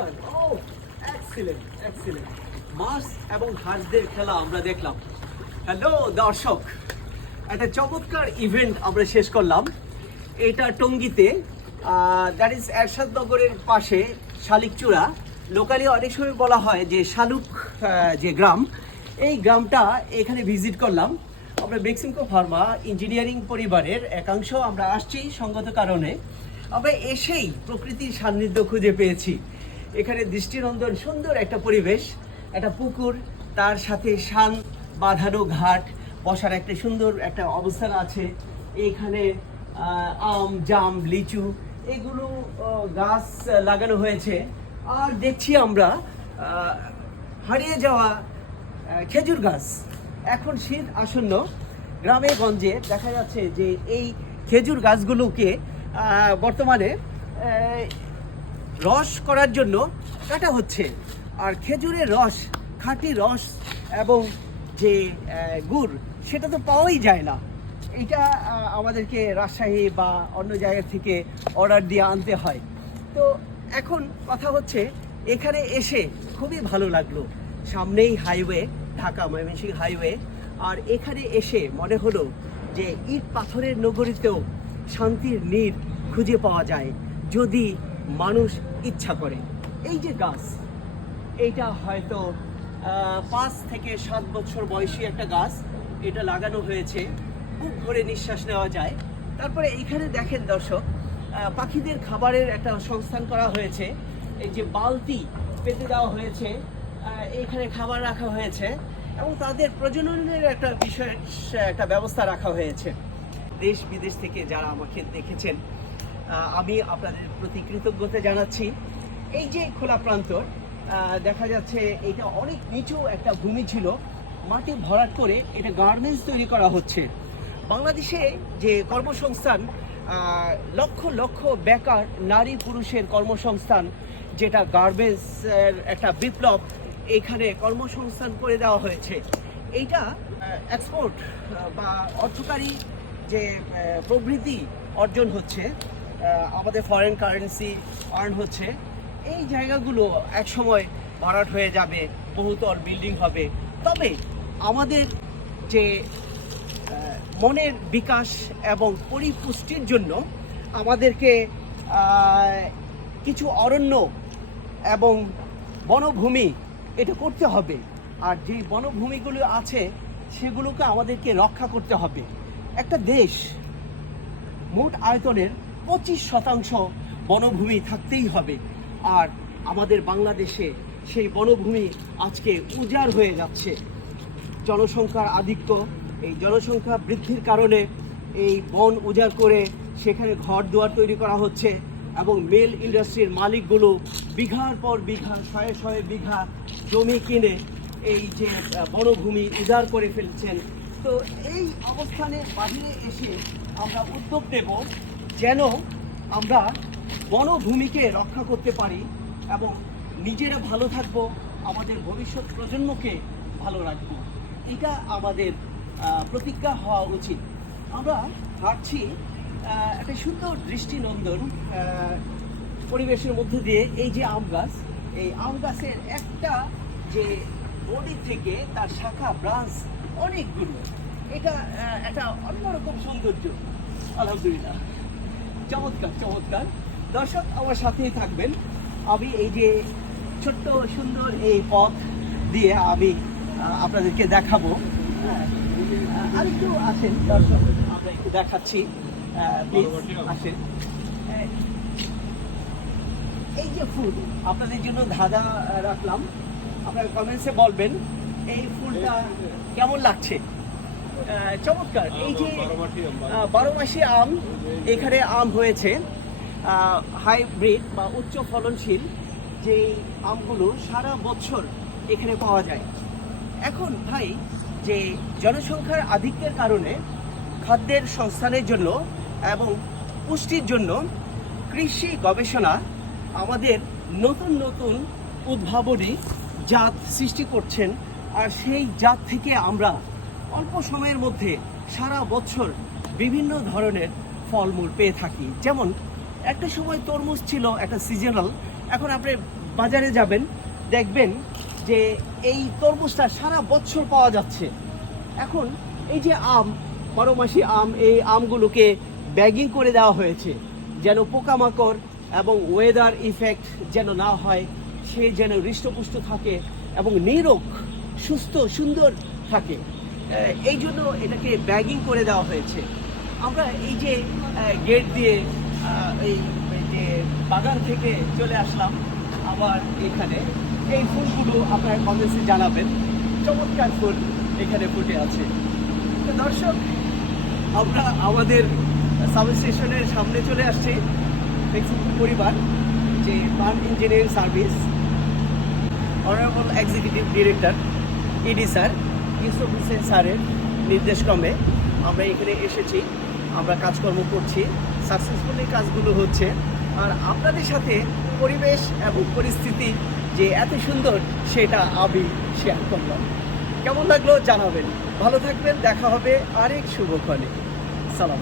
চমৎকার ও excellent excellent মাছ এবং হাঁসদের খেলা আমরা দেখলাম। হ্যালো দর্শক। একটা চমৎকার ইভেন্ট আমরা শেষ করলাম। এটা টঙ্গিতে দ্যাট ইজ এরশাদনগরের পাশে শালিকচূড়া। লোকালি অনেক সময় বলা হয় যে শালুক যে গ্রাম, এই গ্রামটা এখানে ভিজিট করলাম। আমরা মেক্সিমকো ফার্মা ইঞ্জিনিয়ারিং পরিবারের একাংশ, আমরা আসছি সঙ্গত কারণে। আমরা এসেই প্রকৃতির সান্নিধ্য খুঁজে পেয়েছি। এখানে দৃষ্টিনন্দন সুন্দর একটা পরিবেশ, একটা পুকুর, তার সাথে শান বাঁধানো ঘাট, বসার একটা সুন্দর একটা অবস্থান আছে। এখানে আম, জাম, লিচু, এগুলো গাছ লাগানো হয়েছে। আর দেখছি আমরা হারিয়ে যাওয়া খেজুর গাছ। এখন শীত আসন্ন, গ্রামে গঞ্জে দেখা যাচ্ছে যে এই খেজুর গাছগুলোকে বর্তমানে রস করার জন্য কাটা হচ্ছে। আর খেজুরের রস, খাঁটি রস এবং যে গুড়, সেটা তো পাওয়াই যায় না। এটা আমাদেরকে রাজশাহী বা অন্য জায়গা থেকে অর্ডার দিয়ে আনতে হয়। তো এখন কথা হচ্ছে, এখানে এসে খুবই ভালো লাগল। সামনেই হাইওয়ে ঢাকা ময়মনসিংহ হাইওয়ে আর এখানে এসে মনে হলো যে, ইট পাথরের নগরীতেও শান্তির নীড় খুঁজে পাওয়া যায়। যদি মানুষ ইচ্ছা করে। এই যে গাছ, এইটা হয়তো পাঁচ থেকে সাত বছর বয়সী একটা গাছ। এটা লাগানো হয়েছে, বুক ভরে নিঃশ্বাস নেওয়া যায়। তারপরে এইখানে দেখেন দর্শক পাখিদের খাবারের একটা সংস্থান করা হয়েছে। এই যে বালতি পেতে দেওয়া হয়েছে এইখানে খাবার রাখা হয়েছে এবং তাদের প্রজননের একটা বিশেষ একটা ব্যবস্থা রাখা হয়েছে। দেশ বিদেশ থেকে যারা আমাকে দেখেছেন আমি আপনাদের প্রতি কৃতজ্ঞতা জানাচ্ছি। এই যে খোলা প্রান্তর দেখা যাচ্ছে এটা অনেক নিচু একটা ভূমি ছিল। মাটি ভরাট করে এটা গার্মেন্টস তৈরি করা হচ্ছে। বাংলাদেশে যে কর্মসংস্থান লক্ষ লক্ষ বেকার নারী পুরুষের কর্মসংস্থান, যেটা গার্মেন্টসের একটা বিপ্লব, এখানে কর্মসংস্থান করে দেওয়া হয়েছে। এইটা এক্সপোর্ট বা অর্থকারী যে প্রবৃদ্ধি অর্জন হচ্ছে। আমাদের ফরেন কারেন্সি আর্ন হচ্ছে। এই জায়গাগুলো এক সময় ভরাট হয়ে যাবে, বহুতল বিল্ডিং হবে। তবে আমাদের যে মনের বিকাশ এবং পরিপুষ্টির জন্য আমাদেরকে কিছু অরণ্য এবং বনভূমি এটা করতে হবে। আর যে বনভূমিগুলো আছে, সেগুলোকে আমাদেরকে রক্ষা করতে হবে। একটা দেশ মোট আয়তনের পঁচিশ শতাংশ বনভূমি থাকতেই হবে। আর আমাদের বাংলাদেশে সেই বনভূমি আজকে উজাড় হয়ে যাচ্ছে। জনসংখ্যার আধিক্য, এই জনসংখ্যা বৃদ্ধির কারণে এই বন উজাড় করে সেখানে ঘর দুয়ার তৈরি করা হচ্ছে এবং মেল ইন্ডাস্ট্রির মালিকগুলো বিঘার পর বিঘা, শয়ে শয়ে বিঘা জমি কিনে এই যে বনভূমি উজাড় করে ফেলছেন। তো এই অবস্থানে বাহিরে এসে আমরা উদ্যোগ নেব যেন আমরা বনভূমিকে রক্ষা করতে পারি এবং নিজেরা ভালো থাকব আমাদের ভবিষ্যৎ প্রজন্মকে ভালো রাখব। এটা আমাদের প্রতিজ্ঞা হওয়া উচিত। আমরা আহ, একটা সুন্দর দৃষ্টিনন্দন পরিবেশের মধ্যে দিয়ে এই যে আম গাছ এই আম গাছের একটা যে বডি থেকে তার শাখা ব্রাঞ্চ অনেকগুলো। এটা একটা অন্যরকম সৌন্দর্য। আলহামদুলিল্লাহ। চমৎকার চমৎকার। দর্শক, আমার সাথেই থাকবেন। আমি এই যে ছোট্ট, সুন্দর এই পথ দিয়ে আমি আপনাদেরকে দেখাবো। আরেকটু আছেন দর্শক, আমরা একটু দেখাচ্ছি। আসেন। এই যে ফুল, আপনাদের জন্য ধাঁধা রাখলাম। আপনারা কমেন্টসে বলবেন, এই ফুলটা কেমন লাগছে? চমৎকার। এই যে বারো মাসি আম এখানে আম হয়েছে। হাইব্রিড বা উচ্চ ফলনশীল যে আমগুলো সারা বছর এখানে পাওয়া যায়। এখন ভাই যে জনসংখ্যার আধিক্যের কারণে খাদ্যের সংস্থানের জন্য এবং পুষ্টির জন্য কৃষি গবেষণা আমাদের নতুন নতুন উদ্ভাবনী জাত সৃষ্টি করছেন। আর সেই জাত থেকে আমরা অল্প সময়ের মধ্যে সারা বছর বিভিন্ন ধরনের ফলমূল পেয়ে থাকি। যেমন, একটা সময় তরমুজ ছিল একটা সিজনাল এখন আপনি বাজারে যাবেন, দেখবেন যে এই তরমুজটা সারা বছর পাওয়া যাচ্ছে। এখন এই যে আম, বারোমাসি আম, এই আমগুলোকে ব্যাগিং করে দেওয়া হয়েছে, যেন পোকামাকড় এবং ওয়েদার ইফেক্ট যেন না হয়, সে যেন হৃষ্টপুষ্ট থাকে এবং নিরোগ, সুস্থ, সুন্দর থাকে। এই জন্য এটাকে ব্যাগিং করে দেওয়া হয়েছে। আমরা এই যে গেট দিয়ে এই যে বাগান থেকে চলে আসলাম আবার এখানে। এই ফুলগুলো আপনারা কমেন্টসে জানাবেন। চমৎকার ফুল এখানে ফুটে আছে। তো দর্শক, আমরা আমাদের সাব স্টেশনের সামনে চলে আসছি। মেক্সিকো পরিবার, যে firm engineering service honourable executive director ED sir Yusuf Hossain স্যারের নির্দেশক্রমে আমরা এখানে এসেছি। আমরা কাজকর্ম করছি। সাকসেসফুলি কাজগুলো হচ্ছে। আর আপনাদের সাথে পরিবেশ এবং পরিস্থিতি যে এত সুন্দর, সেটা আমি শেয়ার করলাম। কেমন লাগল জানাবেন। ভালো থাকবেন। দেখা হবে আরেক শুভক্ষণে। সালাম